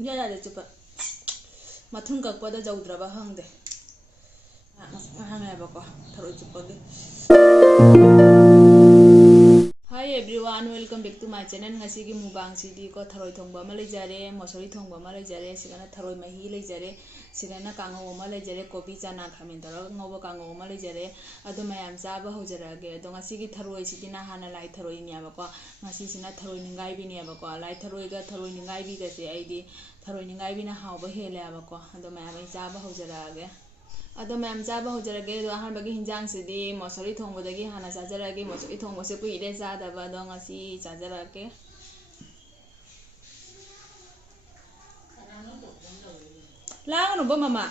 ꯁꯨꯡꯌꯥ ꯌꯥꯗꯦ ꯆꯨꯞꯄ ꯃꯊꯨꯟ ꯀꯛꯄꯗ ꯖꯧꯗ꯭ꯔꯕ ꯈꯪꯗꯦ ꯍꯪꯉꯦꯕꯀꯣ ꯊꯔꯣꯏ ꯆꯨꯞꯄꯒꯤ Hi everyone, welcome back to my channel. Ngasigi mukbang sidi ko tharoi thongba ma leijare, mosori thongba ma leijare, sigana tharoi mahi leijare, sigana kangau ma leijare, kopi chana khamin taro ngoba kangau ma leijare, adu mayam chaba hojarage. Do ngasigi tharoi sidi na hana lai tharoi ni abako, ngasi sina tharoi ningai bi ni abako, lai tharoi ga tharoi ningai bi ga se aidi tharoi ningai bi na hawba hele abako, adu mayam ai chaba hojarage. Ado ma'am चाबा होजरगे दो अहनबगी हिंजांग सिदी मसरी थोंगबदगी हाना चाजरगे मसरी थोंगबसे कुइरे चादबा दो ngasi चाजरगे लांगनो बो मामा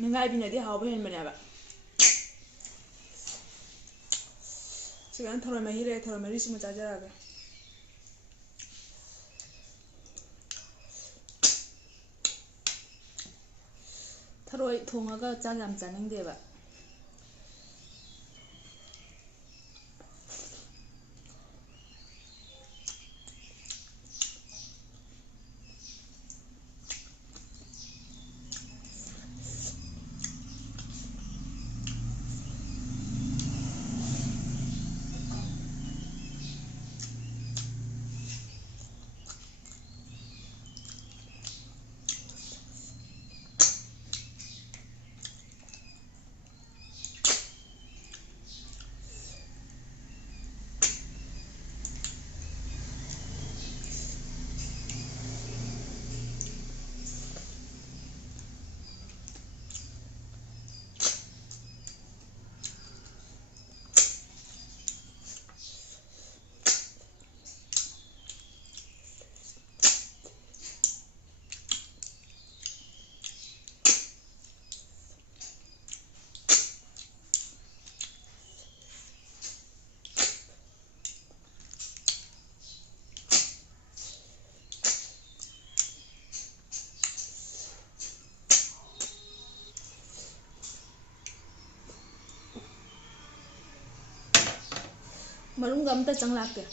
ningai binadi hawba hen manaba sigan thoroi mahi re thoroi mari simu चाजरगे थरोई थोंगागा चाग याम चानिंगदेबा Malunga amta changlake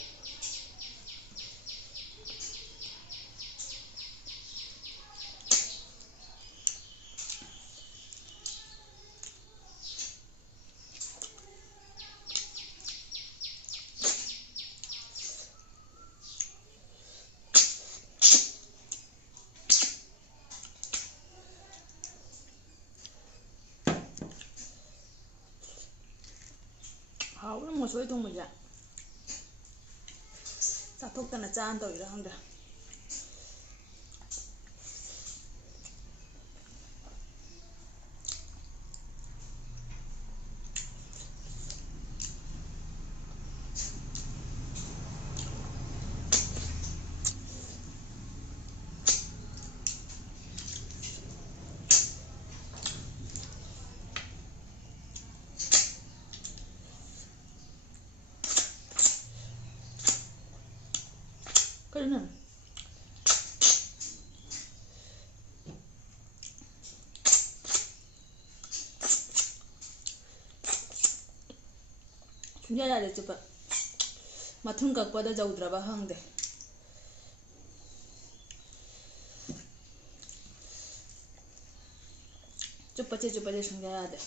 hawna mosoi thongba चाथोक्तना चान तौइरा खंदे 그러면 진짜 잘해 쭈빠 마툰 각보다 저우드라바 항데 쭈빠째 진짜 잘해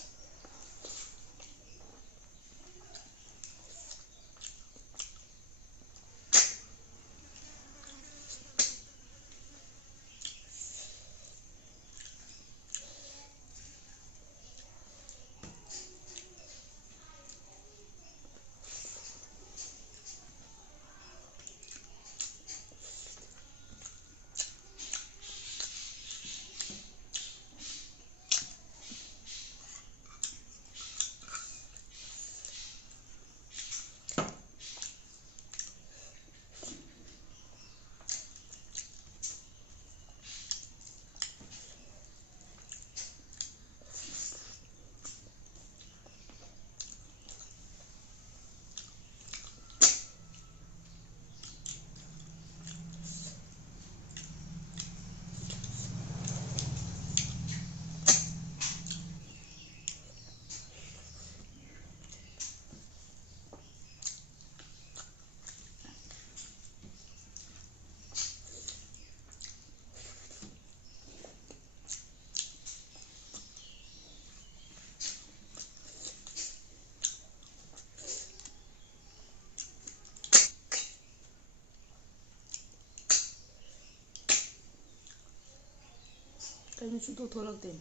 Kayaknya sudah tolak deh.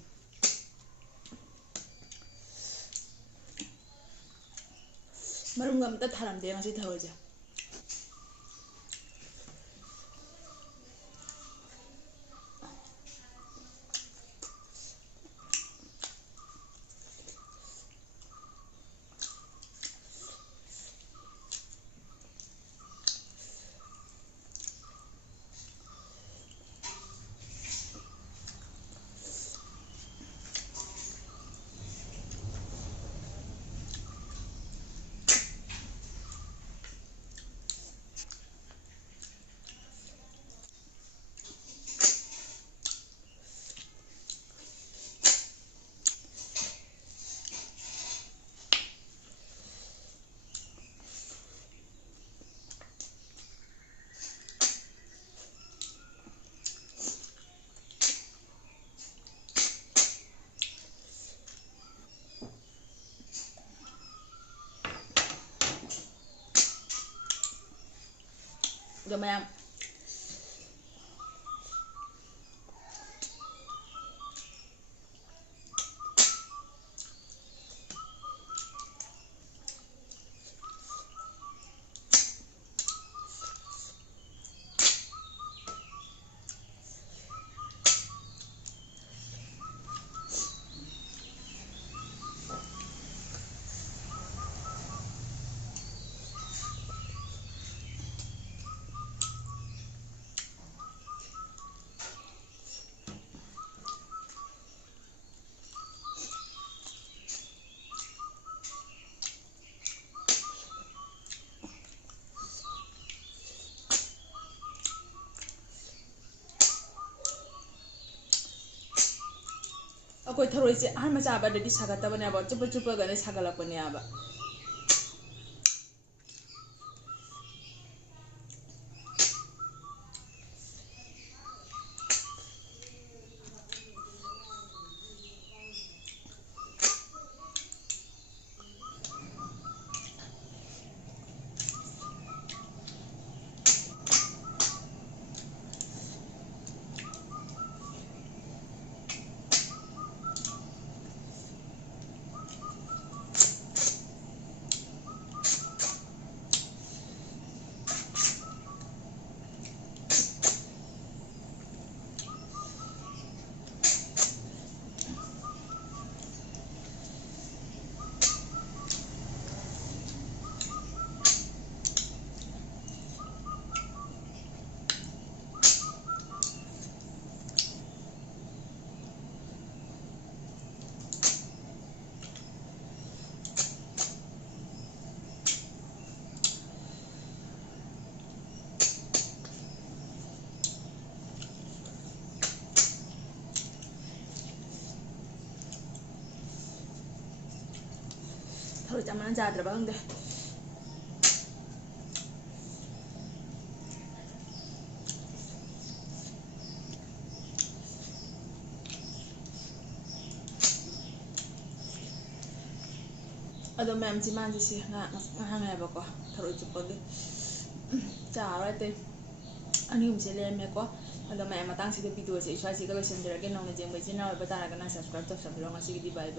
Marum gak minta tharam deh masih tahu aja. Udah mayam. Aku taruh isi ah macam apa dari sagat apa nih abah coba gane sagat apa nih abah. Taruh zaman aja ada bang deh. Aduh mem si man sih nggak apa kok taruh cepet deh. Cara deh. Ani sih lem kok. Aduh mem matang sih video sih. Soalnya sih kalau sendiri kan nongol jeng baju nawa betara kan subscribe tuh sambil ngasih di bye.